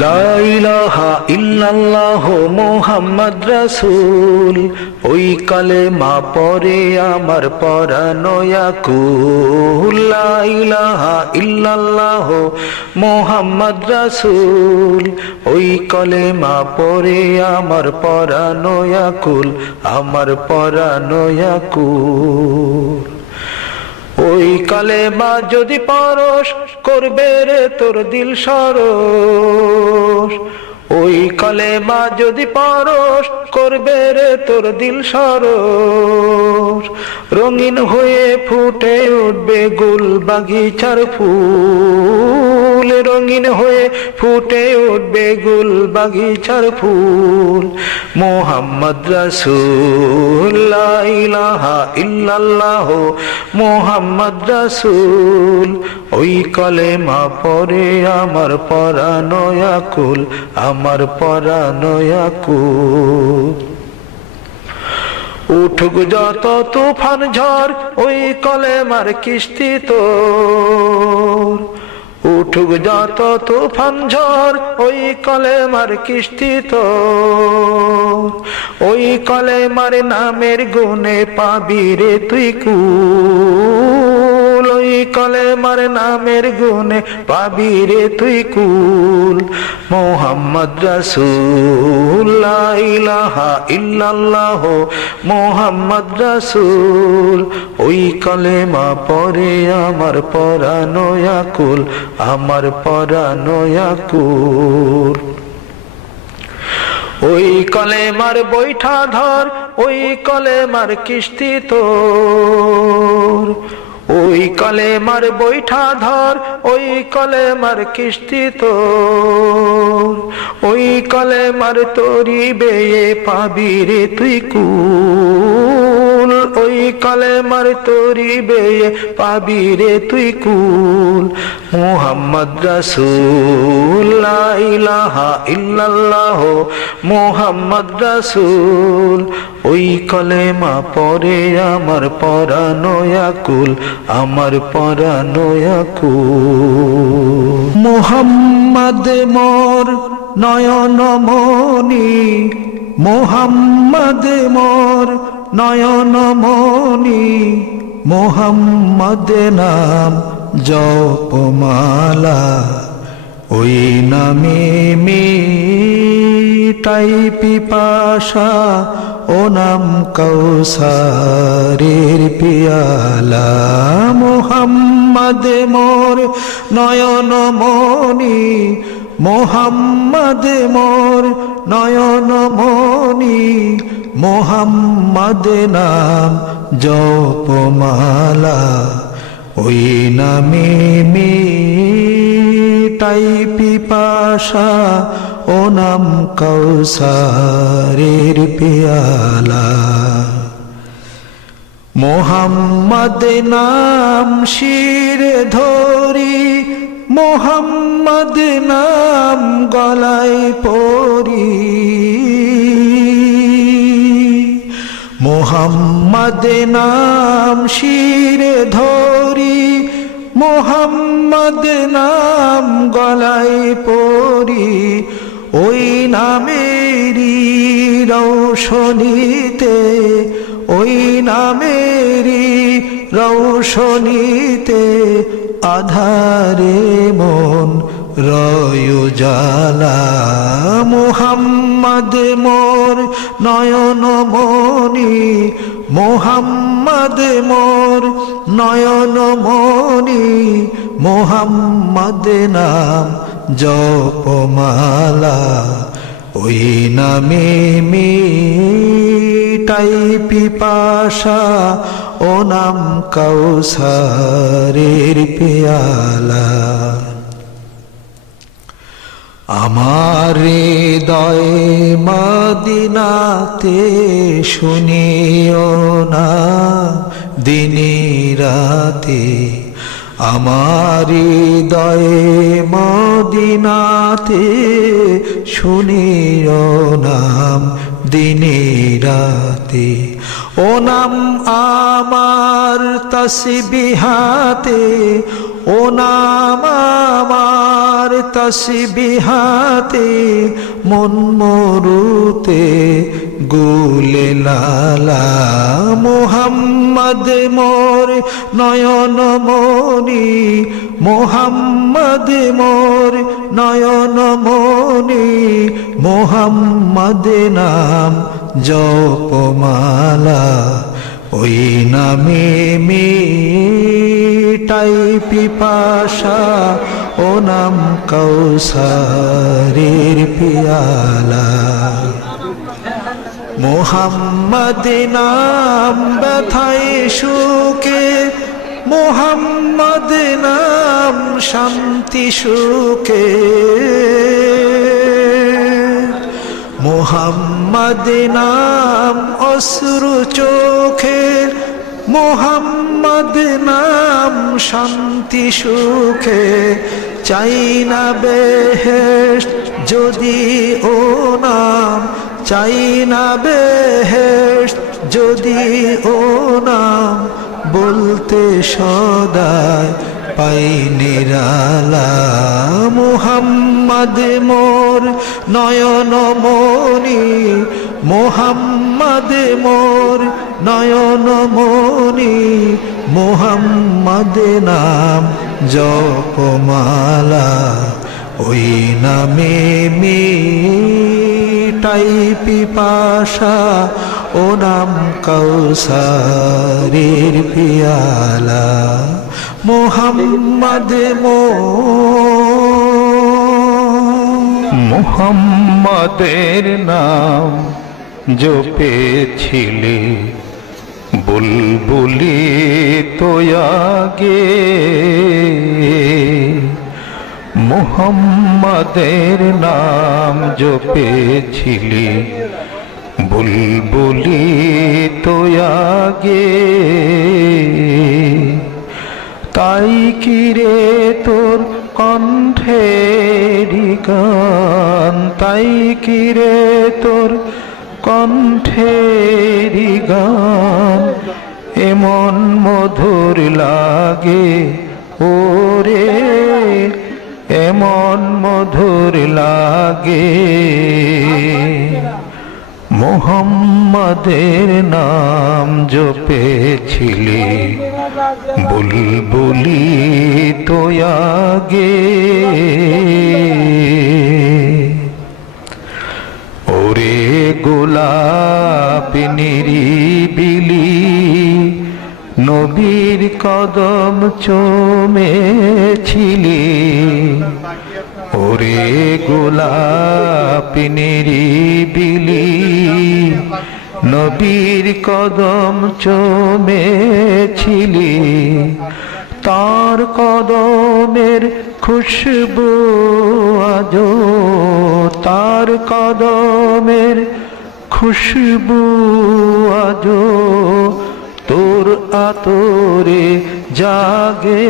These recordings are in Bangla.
লাইলাহা ইল্লাল্লাহ মোহাম্মদ রাসূল। ওই কালে মা পরে আমার পরানয়া কুল লাইলাহা ইল্লাল্লাহ মোহাম্মদ রাসূল। ওই কালে মা পরে আমার পরানয়া কুল আমার পরানয়া কুল ওই কালে মা যদি পারস করবে রে তোর দিল সরস। ওই কালে মা যদি পারস করবে রে তোর দিল সরস। রঙিন হয়ে ফুটে উঠবে গুল বাগিচার ফুল। রঙিন হয়ে ফুটে উঠবে গুল বাগিচার ফুল। মোহাম্মদ রাসূল লা ইলাহা ইল্লাল্লাহ, মোহাম্মদ রাসূল। ওই কলেমা পরে আমার পরানয়া কুল আমার পরানয়া কুল উঠুক যত তুফান ঝড়, ওই কলেমার কিস্তি তোর। উঠুক যত তুফান ঝড়, ওই কলেমার কিস্তি তোর। ওই কলেমার নামের গুনে পাবি রে তুই কুল। ওই কলেমার নামের গুনে পাবি রে তুই কুল। মোহাম্মদ রাসূল লা ইলাহা ইল্লাল্লাহ, মোহাম্মদ রাসূল। কলেমা পরে আমার পরানয়া কুল, আমার পরানয়া কুল। ওই কলেমার বৈঠা ধর, ওই কলেমার কিস্তি তোর। ওই কলেমার বৈঠা ধর, ওই কলেমার কিস্তি তোর। ওই কলেমার তরি বেয়ে পাবি রে তুই ওই কলেমার তরি বেয়ে পাবি রে তুই কুল। মোহাম্মদ রাসূল ইলাহা ইল্লাল্লাহ, মোহাম্মদ রাসূল। ওই কলেমা পরে আমার পরানয়া কুল আমার পরানয়া কুল মোহাম্মদ মোর নয়ন মনি মোহাম্মদ মোর নয়ন মনি মোহাম্মদ নাম জপমালা। ওই নামে মিটাই পিপাসা, ও নাম কৌসারের পিয়ালা। মোহাম্মদ মোর নয়ন মনি মোহাম্মদ মোর নয়ন মনি মোহাম্মদ নাম জপমালা, ওই নামে মিটাই পিপাসা, ও নাম কৌসারের পেয়ালা। মোহাম্মদ নাম শির ধরি মোহাম্মদ নাম গলায় পরি। মোহাম্মদ নাম শিরে ধরি, মোহাম্মদ নাম গলায় পরি ওই নামেরই রৌশনীতে ওই নামেরই রৌশনীতে আধারে মন রয় জালা মোহাম্মদ মোর নয়ন মনি মোহাম্মদ মোর নয়ন মনি মোহাম্মদ নাম জপমালা। ওই নামে মিটাই পিপাসা, ও নাম কৌসারের পেয়ালা। আমার হৃদয় মদিনাতে শুনিও না, দিনে রাতে। আমার হৃদয় মদিনাতে শুনিও নাম দিনে রাতে। ও নাম আমার তসবিহাতে, ও নাম আমার তসবিহাতে, মন মরুতে গুলে লালা মোহাম্মদ মোর নয়ন মনি, মোহাম্মদ মোর নয়ন মনি, মোহাম্মদ নাম জপমালা। ওই নামে মিটাই পিপাসা, ও নাম কৌসারের পিয়ালা। মোহাম্মদ নাম ব্যথায় সুখে, মোহাম্মদ নাম শান্তি সুখে। মোহাম্মদ নাম অশ্রু চোখে মোহাম্মদ নাম শান্তি সুখে। চাই না বেহেশ যদি ও নাম, চাই না বেহেশ যদি ও নাম, বলতে সদায় পাই নিরালা। মুহাম্মদ মোর নয়ন মনি মোহাম্মদ মোর নয়ন মনি মোহাম্মদ নাম জপমালা, ওই নামে মিটাই পিপাসা, ও নাম কৌসারের পিয়ালা। মোহাম্মদ মো মোহাম্মদের নাম জপেছিলে বুলবুলি তোয়াগে। মুহাম্মাদের নাম জপেছিলে বুলবুলি তোয়াগে। তাই কিরে তোর কণ্ঠেরি গান তাই কিরে তোর কণ্ঠেরি গান এমন মধুর লাগে ওরে, এমন মধুর লাগে। মোহাম্মদের নাম জপেছিলে। বুলবুলি তোয়াগে ওরে গোলাপ নিরিবিলি নবীর কদম চমেছিলি। ওরে গোলাপ নিরিবিলি নবীর কদম চমেছিলি, তার কদমের খুশবু আজ তার কদমের খুশবু আজ তোর আতরে জাগে।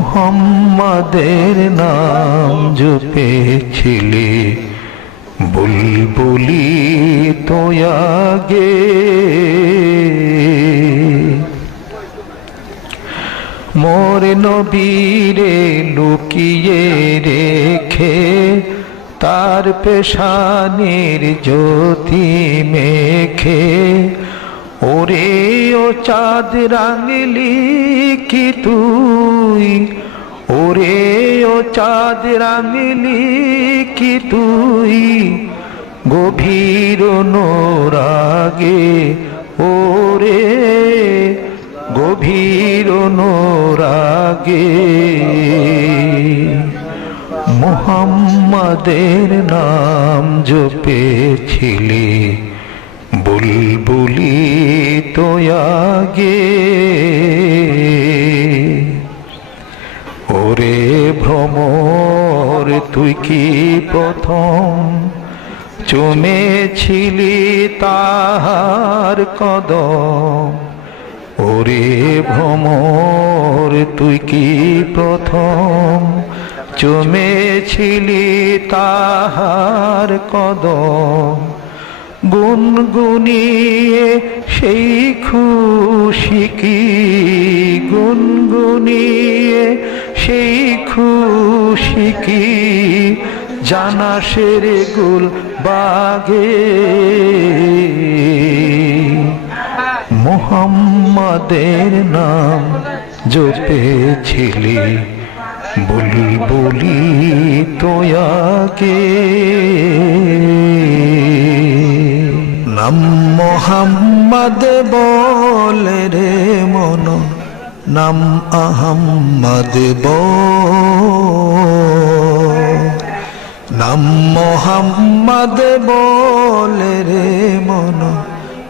মোহাম্মদের নাম জপেছিলে। বুলবুলি তোয়াগে। মোর নবীরে লুকিয়ে রেখে তার পেশানির জ্যোতি মেখে ওরে ও চাঁদ রাঙলি কি তুই? ওরে ও চাঁদ রাঙলি কি তুই? গভীর নোরাগে ওরে গভীর নোরাগে মোহাম্মদের নাম জপেছিলে, বুলবুলি তোয়াগে। ওরে ভ্রমর, তুই কি প্রথম চমেছিলি তাহার কদম? ওরে ভ্রমর, তুই কি প্রথম চমেছিলি তাহার কদম? গুনগুনিয়ে সেই খুশি কি? গুনগুনিয়ে সেই খুশি কি? জানা সেরে গুল বাগে। মোহাম্মদের নাম জপেছিলি। বলি বলি তোয়াকে। নাম মোহাম্মদ বলে রে মন, নাম আহম্মদ নাম মোহাম্মদ বলে রে মন,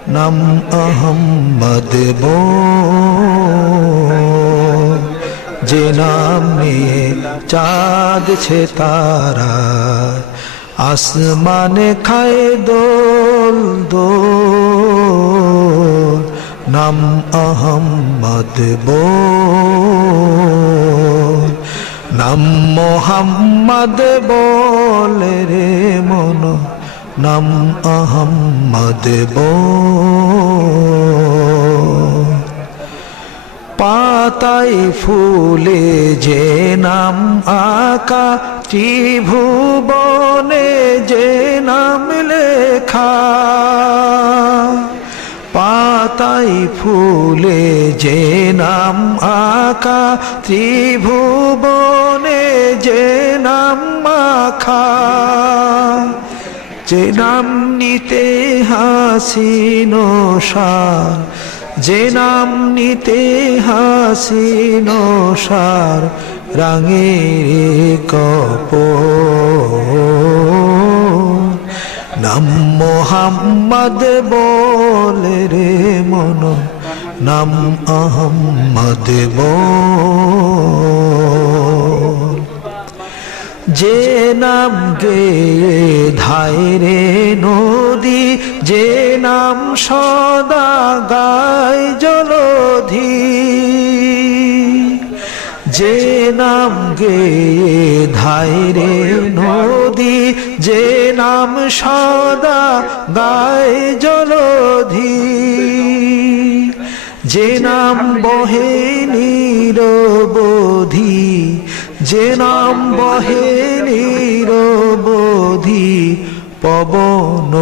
নাম আহম্মদ বল। যে নাম নিয়ে চাঁদ ছে তারা। আসমানে খায় দোল দোল, নাম আহম্মদ বল। নাম মোহাম্মদ বলে রে মন, নাম আহম্মদ বল। পাতায় ফুলে যে নাম আকা, ত্রিভুবনে যে নাম লেখা। পাতায় ফুলে যে নাম আকা, ত্রিভুবনে যে নাম মাখা। যে নাম নিতে হাসিন সার যে নাম নিতে হাসিন সার রাঙের কপ নাম মোহাম্মদ বলে রে মন, নাম আহম্মদ বল। যে নাম গে ধায় রে নদী যে নাম সদা গায় জলধি, যে নাম গে ধায় রে নদী, যে নাম সদা গায় জলধি, যে নাম বহে নিরবধি, যে নাম বহে নিরবধি পবন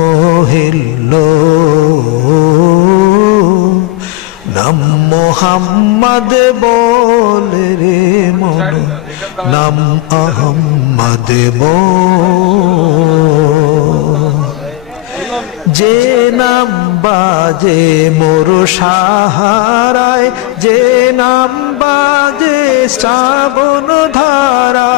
হেল নাম মোহাম্মদ বল রে মন। নাম আহম্মদ যে নাম বাজে মোর সাহারায়, যে নাম বাজে শ্রাবণ ধারা